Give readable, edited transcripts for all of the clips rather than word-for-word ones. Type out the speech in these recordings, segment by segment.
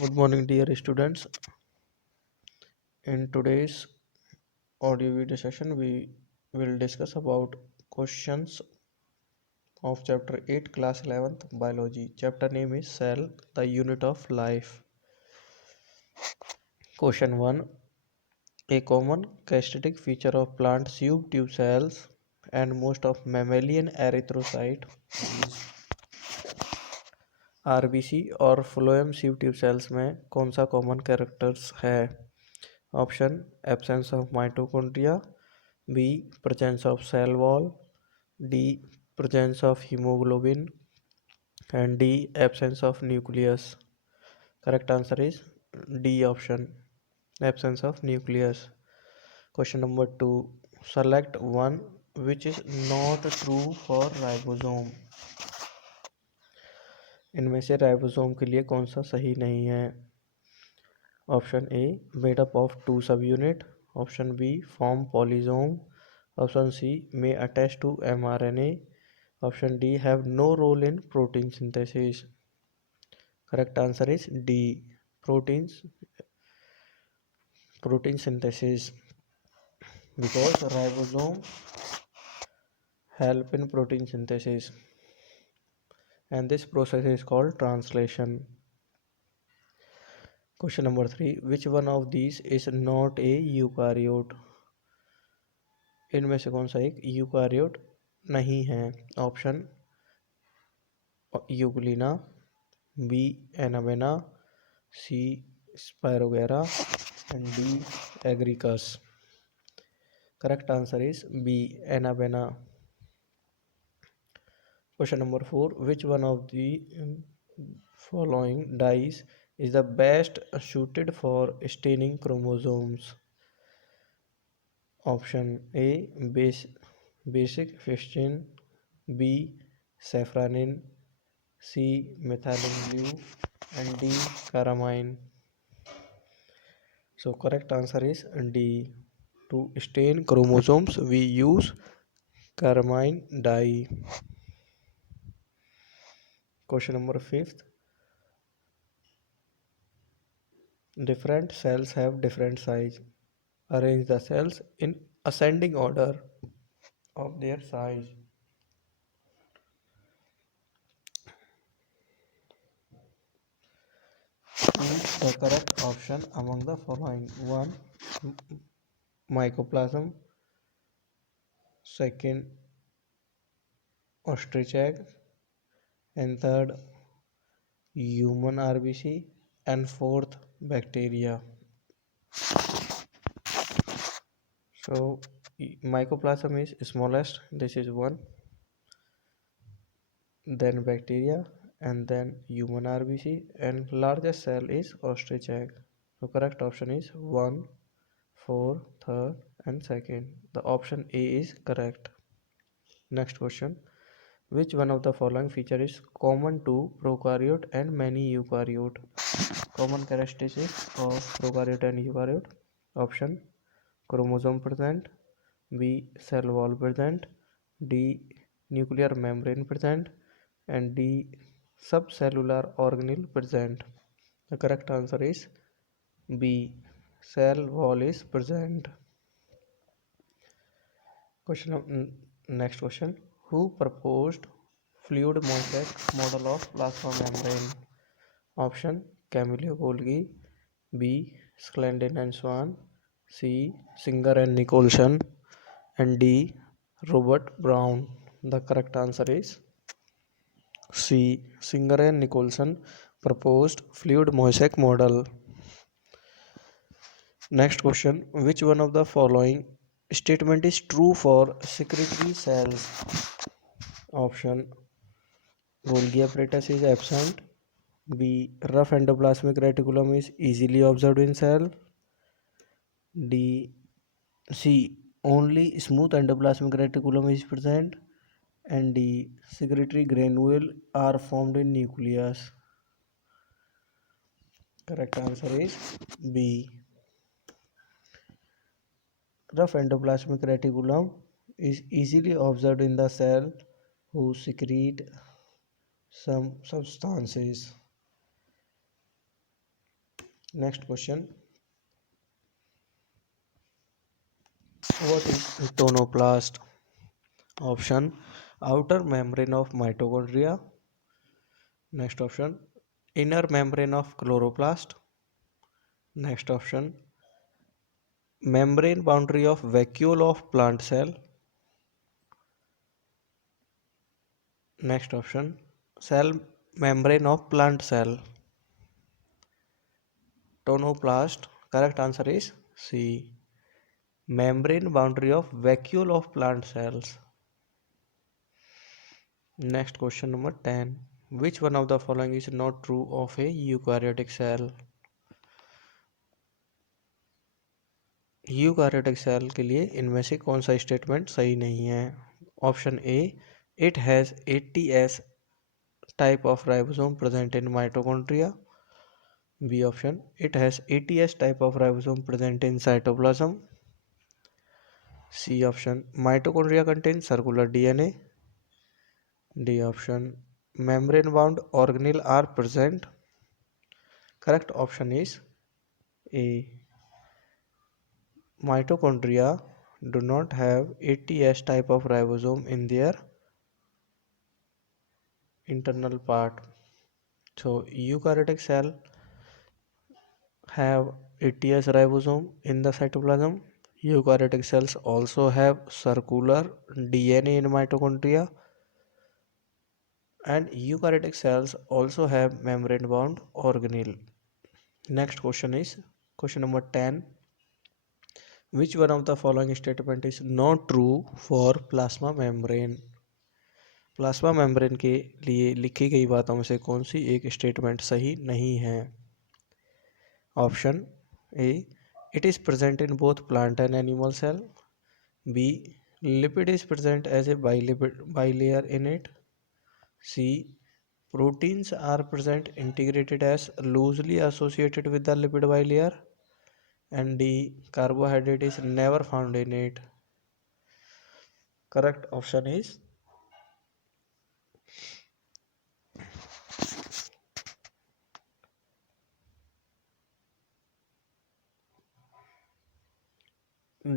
Good morning, dear students. In today's audio video session, we will discuss about questions of chapter 8, class 11th, biology. Chapter name is Cell, the unit of life. Question 1. A common characteristic feature of plant tube cells and most of mammalian erythrocyte is RBC और phloem tube cells में कौन सा common characters है? Option absence of mitochondria, B presence of cell wall, D presence of haemoglobin and D absence of nucleus. Correct answer is D option, absence of nucleus. Question number 2. Select one which is not true for ribosome. इनमें से ribosome के लिए कौन सा सही नहीं है? Option A made up of 2 subunit, option B form polysome, option C may attach to mRNA, option D have no role in protein synthesis. Correct answer is D, protein synthesis, because ribosome help in protein synthesis and this process is called translation. Question number 3. Which one of these is not a eukaryote? इनमें से कौन सा एक eukaryote नहीं है? Option euglena, B anabaena, C spirogyra and D agaricus. Correct answer is B anabaena. Question number 4. Which one of the following dyes is the best suited for staining chromosomes? Option A basic fistin, B safranin, C methylene blue and D caramine. So correct answer is D. To stain chromosomes we use caramine dye. Question number 5. Different cells have different size. Arrange the cells in ascending order of their size. Choose the correct option among the following. 1. Mycoplasm, second ostrich egg, and third human RBC, and fourth bacteria. So mycoplasm is smallest, this is 1, then bacteria, and then human RBC, and largest cell is ostrich egg. So correct option is 1, 4, third and second. The option A is correct. Next question. Which one of the following feature is common to prokaryote and many eukaryote? Common characteristics of prokaryote and eukaryote. Option chromosome present, B cell wall present, D nuclear membrane present and D subcellular organelle present. The correct answer is B, cell wall is present. Next question. Who proposed fluid mosaic model of plasma membrane? Option Camillo Golgi, B Sklendin and Swan, C Singer and Nicholson and D Robert Brown. The correct answer is C. Singer and Nicholson proposed fluid mosaic model. Next question. Which one of the following statement is true for secretory cells? Option Golgi apparatus is absent. B. Rough endoplasmic reticulum is easily observed in cell. D. C. Only smooth endoplasmic reticulum is present. And D. Secretory granule are formed in nucleus. Correct answer is B. Rough endoplasmic reticulum is easily observed in the cell who secrete some substances. Next question. What is tonoplast? Option: outer membrane of mitochondria. Next option: inner membrane of chloroplast. Next option: membrane boundary of vacuole of plant cell. Next option: cell membrane of plant cell. Tonoplast. Correct answer is C. Membrane boundary of vacuole of plant cells. Next question number 10. Which one of the following is not true of a eukaryotic cell? Eukaryotic cell के लिए इनमें से कौन सा statement सही नहीं है? Option A, it has 80S type of ribosome present in mitochondria. B option, it has 80S type of ribosome present in cytoplasm. C option, mitochondria contain circular DNA. D option, membrane bound organelle are present. Correct option is A. Mitochondria do not have 80S type of ribosome in their internal part. So eukaryotic cell have 80S ribosome in the cytoplasm. Eukaryotic cells also have circular DNA in mitochondria, and eukaryotic cells also have membrane bound organelle. Next question is question number 10. Which one of the following statement is not true for plasma membrane? Plasma membrane के लिए लिखी गई बातों में से कौन सी एक statement सही नहीं है? Option A, it is present in both plant and animal cell. B, lipid is present as a bilayer in it. C, proteins are present integrated as loosely associated with the lipid bilayer. And D, carbohydrate is never found in it. Correct option is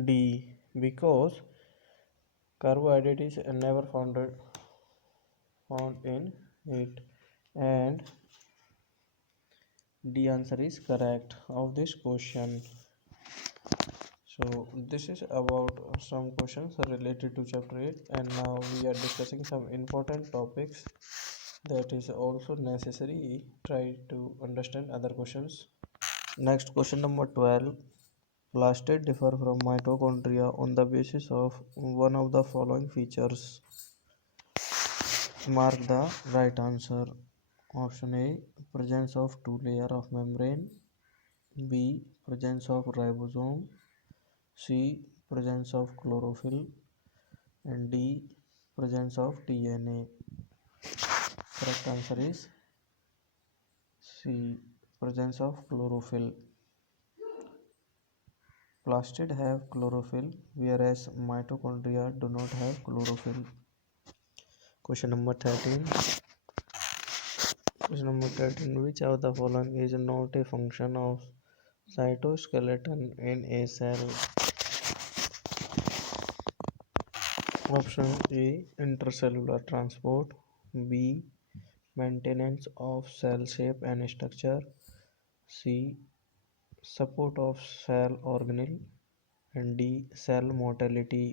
D, because carbohydrate is never found in it. And D answer is correct of this question. So this is about some questions related to chapter 8, and now we are discussing some important topics that is also necessary. Try to understand other questions. Next question number 12. Plastids differ from mitochondria on the basis of one of the following features. Mark the right answer. Option A, presence of two layers of membrane. B, presence of ribosome. C, presence of chlorophyll. And D, presence of DNA. Correct answer is C, presence of chlorophyll. Plastids have chlorophyll, whereas mitochondria do not have chlorophyll. Question number 13. Question number 13. Which of the following is not a function of cytoskeleton in a cell? Option A, intercellular transport. B, maintenance of cell shape and structure. C, support of cell organelle. And D, cell motility.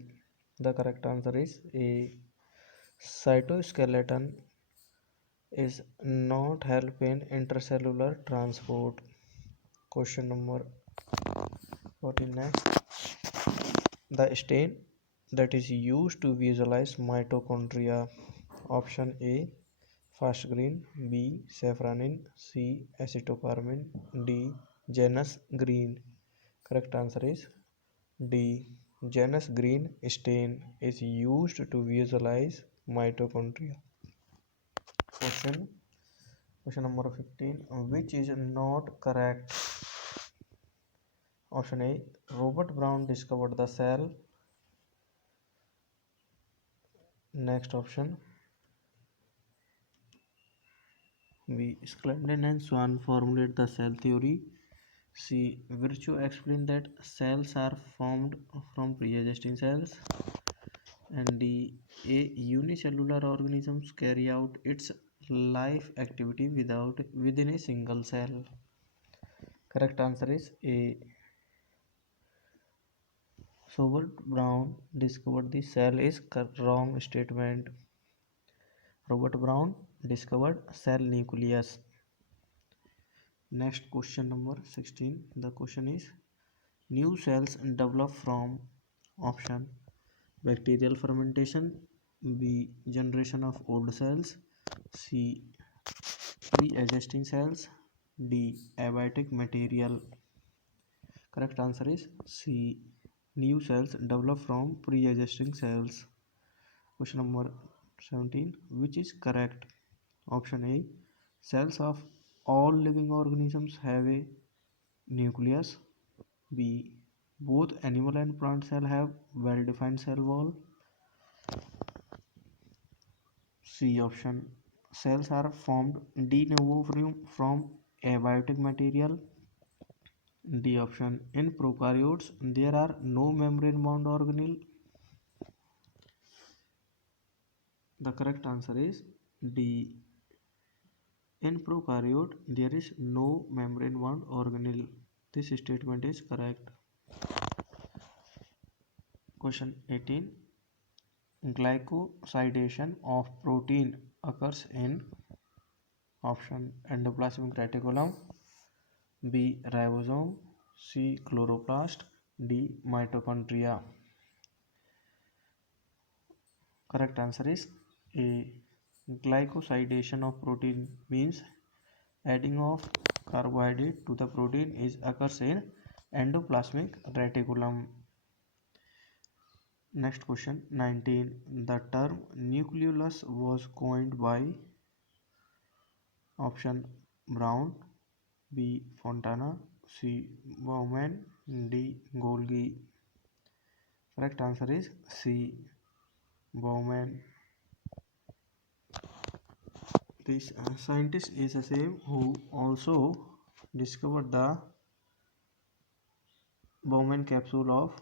The correct answer is A. Cytoskeleton is not help in intercellular transport. Question number 14 next. The stain that is used to visualize mitochondria. Option A, fast green. B, saffronin. C, acetocarmine. D, Janus green. Correct answer is D. Janus green stain is used to visualize mitochondria. Question number 15. Which is not correct? Option A, Robert Brown discovered the cell. Next option, B, Sklendin and Swan formulate the cell theory. C. Virchow explained that cells are formed from pre-existing cells. And D. A unicellular organisms carry out its life activity within a single cell. Correct answer is A. Robert Brown discovered the cell is wrong statement. Robert Brown discovered cell nucleus. Next question number 16. The question is new cells develop from option bacterial fermentation, B generation of old cells, C pre-existing cells, D abiotic material. Correct answer is C. New cells develop from pre-existing cells. Question number 17. Which is correct? Option A. Cells of all living organisms have a nucleus. B. Both animal and plant cell have well-defined cell wall. C option. Cells are formed de novo from abiotic material. D option. In prokaryotes, there are no membrane-bound organelle. The correct answer is D. In prokaryote, there is no membrane-bound organelle. This statement is correct. Question 18. Glycosidation of protein occurs in option endoplasmic reticulum, B ribosome, C chloroplast, D mitochondria. Correct answer is A. Glycosidation of protein means adding of carbohydrate to the protein occurs in endoplasmic reticulum. Next question 19. The term nucleolus was coined by option Brown, B Fontana, C Bowman, D Golgi. Correct answer is C Bowman. This scientist is the same who also discovered the Bowman capsule of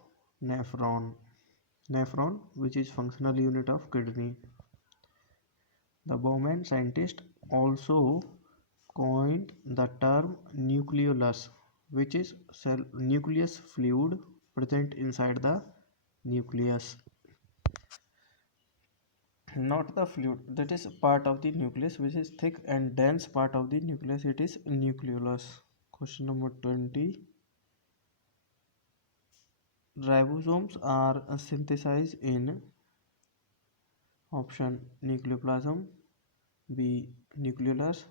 nephron, which is functional unit of kidney. The Bowman scientist also coined the term nucleolus, which is cell nucleus fluid present inside the nucleus. Not the fluid, that is part of the nucleus which is thick and dense part of the nucleus, it is nucleolus. Question number 20. Ribosomes are synthesized in option nucleoplasm, B nucleolus,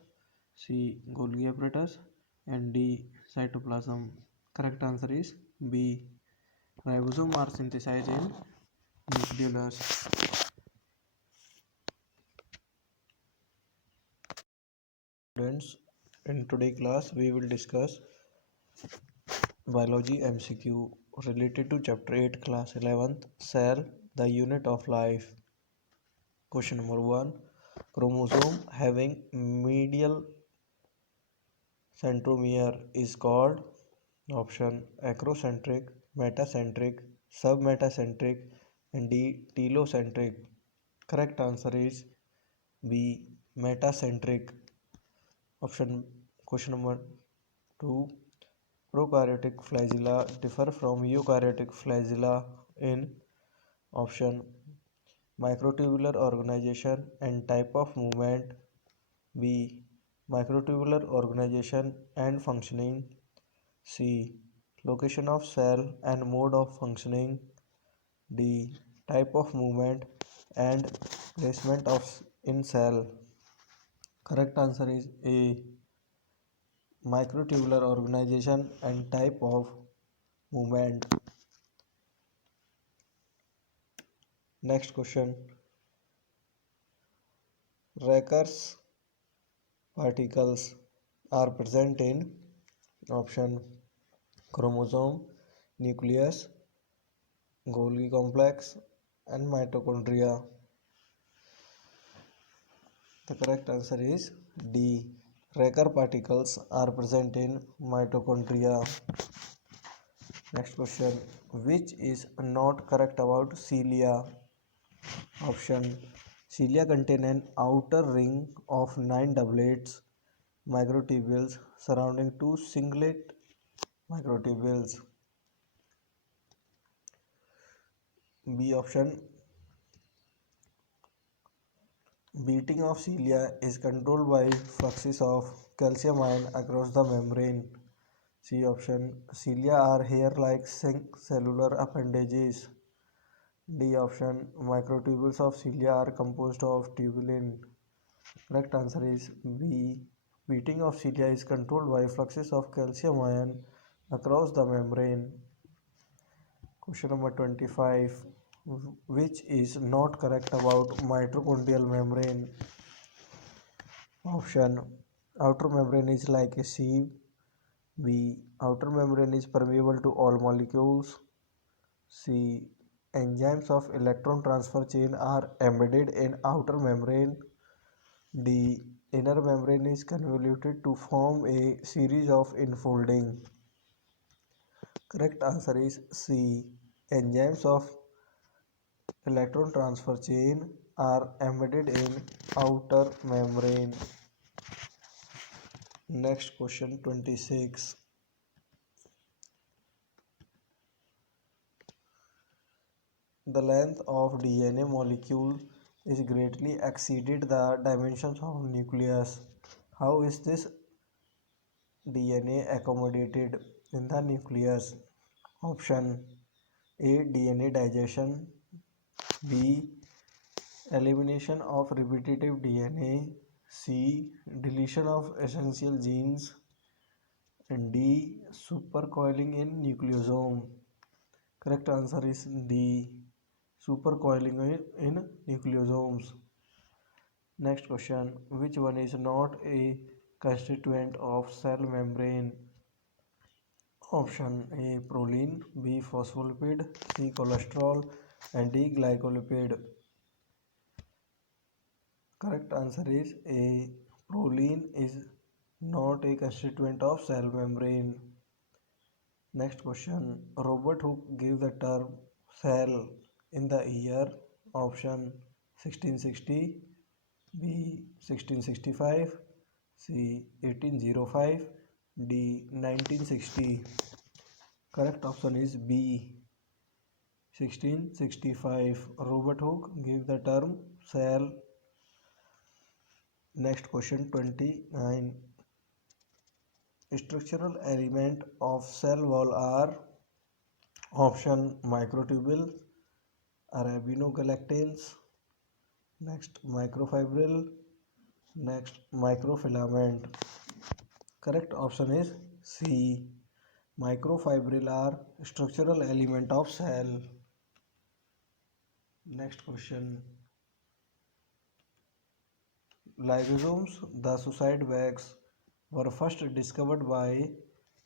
C Golgi apparatus, and D cytoplasm. Correct answer is B. Ribosomes are synthesized in nucleolus. Students, in today's class we will discuss biology MCQ related to chapter 8 class 11th cell, the unit of life. Question number 1. Chromosome having medial centromere is called option acrocentric, metacentric, submetacentric, and D telocentric. Correct answer is B metacentric. Question number 2. Prokaryotic flagella differ from eukaryotic flagella in option microtubular organization and type of movement, B microtubular organization and functioning, C location of cell and mode of functioning, D type of movement and placement of in cell. Correct answer is A microtubular organization and type of movement. Next question. Raker's particles are present in option chromosome, nucleus, Golgi complex, and mitochondria. The correct answer is D. Cracker particles are present in mitochondria. Next question. Which is not correct about cilia? Option: cilia contain an outer ring of 9 doublets microtubules surrounding two singlet microtubules. B option: beating of cilia is controlled by fluxes of calcium ion across the membrane. C option: cilia are hair-like cellular appendages. D option: microtubules of cilia are composed of tubulin. Correct answer is B. Beating of cilia is controlled by fluxes of calcium ion across the membrane. Question number 25. Which is not correct about mitochondrial membrane? Option: outer membrane is like a sieve. B. Outer membrane is permeable to all molecules. C. Enzymes of electron transfer chain are embedded in outer membrane. D. Inner membrane is convoluted to form a series of infolding. Correct answer is C. Enzymes of electron transfer chain are embedded in outer membrane. Next question 26. The length of DNA molecule is greatly exceeded the dimensions of nucleus. How is this DNA accommodated in the nucleus? Option: A. DNA digestion. B. Elimination of repetitive DNA. C. Deletion of essential genes. And D. Supercoiling in nucleosome. Correct answer is D. Supercoiling in nucleosomes. Next question. Which one is not a constituent of cell membrane? Option: A. Proline. B. Phospholipid. C. Cholesterol. And D. Glycolipid. Correct answer is A. Proline is not a constituent of cell membrane. Next question. Robert Hooke gave the term cell in the year. Option: 1660. B. 1665. C. 1805. D. 1960. Correct option is B. 1665. Robert Hooke gave the term cell. Next question 29. Structural element of cell wall are: option: microtubule, arabinogalactans, next microfibril, next microfilament. Correct option is C. Microfibril are structural element of cell. Next question. Lysosomes, the suicide bags, were first discovered by: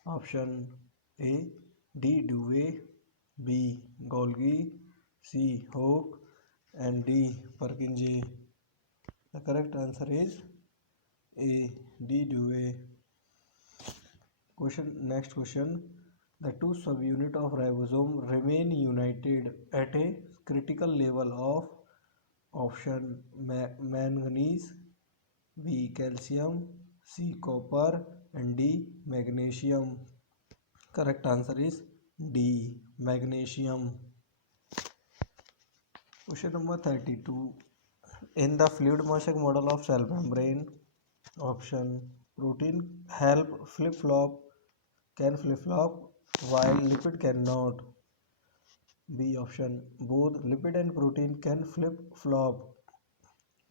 option: A. D. Dewey, B. Golgi, C. Hooke, and D. Purkinje. The correct answer is A. D. Dewey. Next question. The two subunits of ribosome remain united at a critical level of: option: manganese, B. Calcium, C. Copper, and D. Magnesium. Correct answer is D. Magnesium. Question number 32. In the fluid Mosaic model of cell membrane, option: protein can flip flop while lipid cannot. B option: both lipid and protein can flip flop.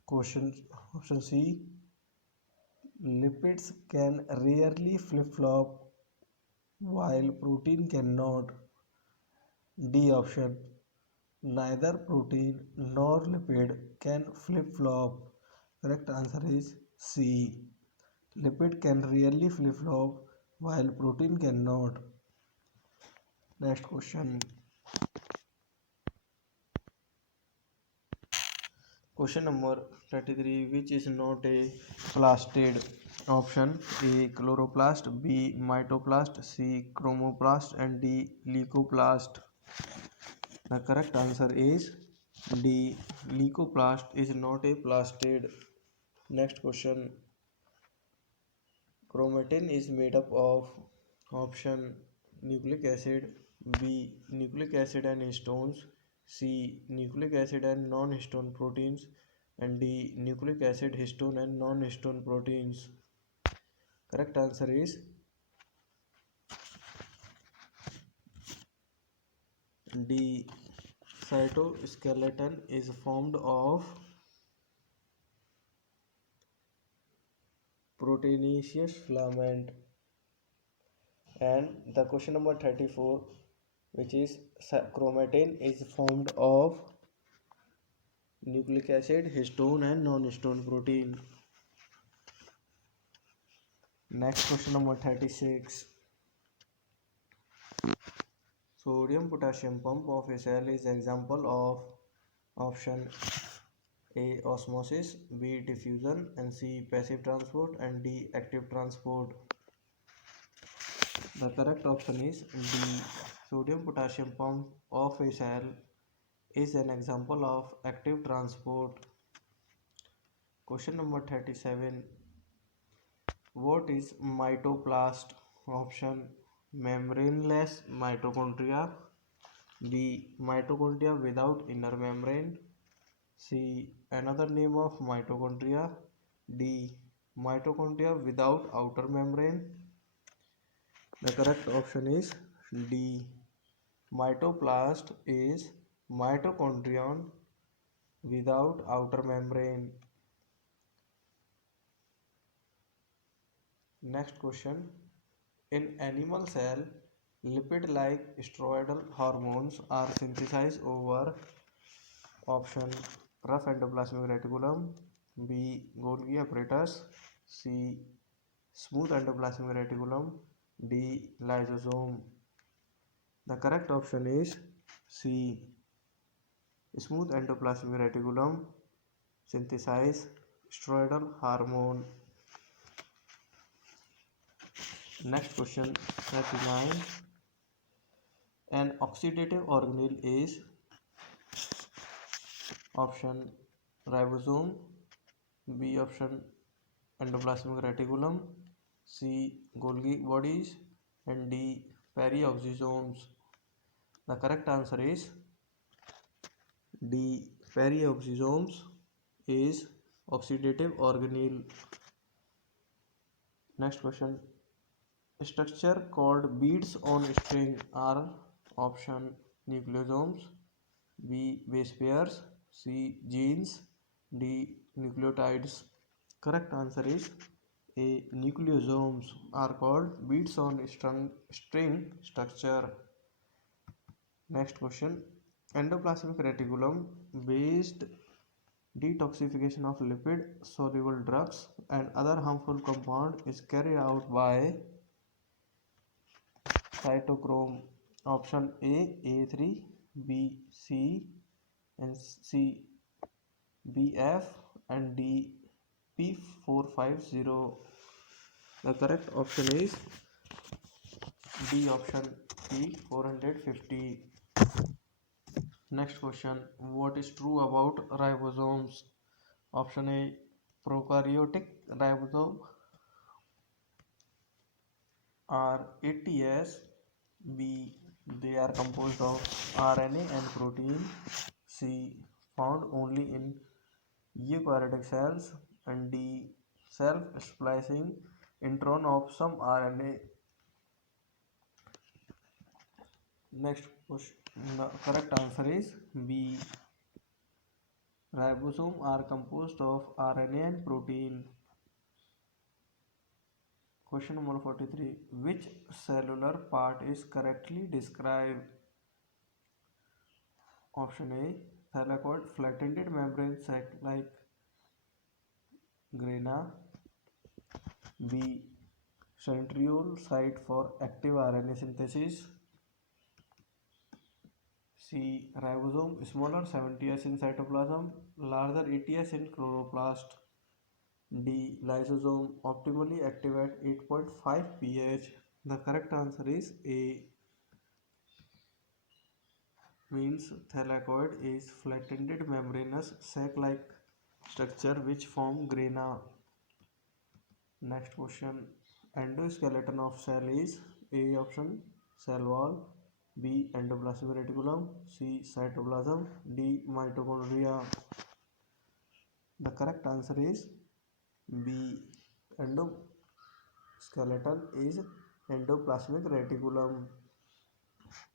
Question Option C: lipids can rarely flip flop while protein cannot. D option: neither protein nor lipid can flip flop. Correct answer is C. Lipid can rarely flip flop while protein cannot. Next question. Question number 33. Which is not a plastid? Option A chloroplast, B mytoplast, C chromoplast, and D leucoplast. The correct answer is D. Leucoplast is not a plastid. Next question. Chromatin is made up of option nucleic acid, B nucleic acid and histones, C nucleic acid and non-histone proteins, and D nucleic acid, histone and non-histone proteins. Correct answer is D. Cytoskeleton is formed of proteinaceous filament. And the question number 34, which is chromatin is formed of nucleic acid, histone and non-histone protein. Next question number 36. Sodium potassium pump of a cell is example of option A osmosis, B diffusion, and C passive transport, and D active transport. The correct option is D. Sodium potassium pump of a cell is an example of active transport. Question number 37. What is mytoplast? Option membraneless mitochondria, B mitochondria without inner membrane, C another name of mitochondria, D mitochondria without outer membrane. The correct option is D. Mytoplast is mitochondrion without outer membrane. Next question. In animal cell, lipid-like steroidal hormones are synthesized over option rough endoplasmic reticulum, B Golgi apparatus, C smooth endoplasmic reticulum, D lysosome. The correct option is C smooth endoplasmic reticulum synthesize steroidal hormone. Next question 39. An oxidative organelle is option ribosome, B option endoplasmic reticulum, C Golgi bodies, and D perioxysomes. The correct answer is D. Perioxysomes is oxidative organelle. Next question. Structure called beads on string are option nucleosomes, B base pairs, C genes, D nucleotides. Correct answer is A. Nucleosomes are called beads on string structure. Next question. Endoplasmic reticulum based detoxification of lipid soluble drugs and other harmful compound is carried out by cytochrome. Option A A3, B C, and C BF, and D P450. The correct option is D option P450. Next question. What is true about ribosomes? Option A prokaryotic ribosome are ATS, B they are composed of RNA and protein, C found only in eukaryotic cells, and D self-splicing intron of some RNA. Next question. The correct answer is B. Ribosomes are composed of RNA and protein. Question number 43. Which cellular part is correctly described? Option A. Thylakoid flattened membrane sac like grana. B. Centriole site for active RNA synthesis. C. Ribosome smaller 70s in cytoplasm, larger 80s in chloroplast. D. Lysosome optimally active at 8.5 pH. The correct answer is A. Means thylakoid is flat-ended membranous sac-like structure which form grana. Next question. Endoskeleton of cell is A option cell wall, B endoplasmic reticulum, C cytoplasm, D mitochondria. The correct answer is B. Endoskeleton is endoplasmic reticulum.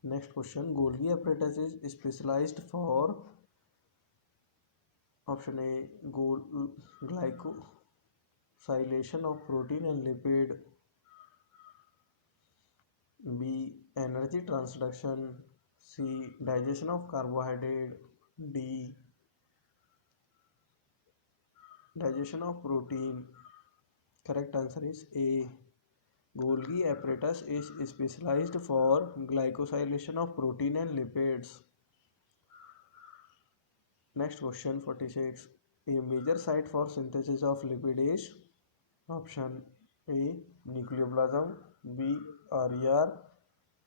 Next question. Golgi apparatus is specialized for option A glycosylation of protein and lipid, B energy transduction, C digestion of carbohydrate, D digestion of protein. Correct answer is A. Golgi apparatus is specialized for glycosylation of protein and lipids. Next question 46. A major site for synthesis of lipid is option A nucleoplasm, B RER,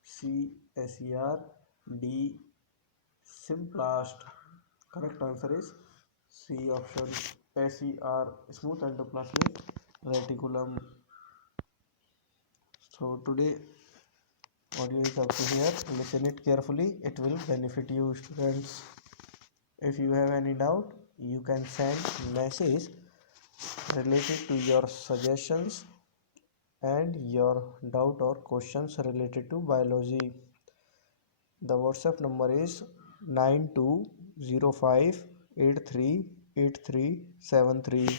C SER, D symplast. Correct answer is C option SER, smooth endoplasmic reticulum. So today audio is up to here. Listen it carefully. It will benefit you, students. If you have any doubt, you can send message related to your suggestions and your doubt or questions related to biology. The WhatsApp number is 9205838373.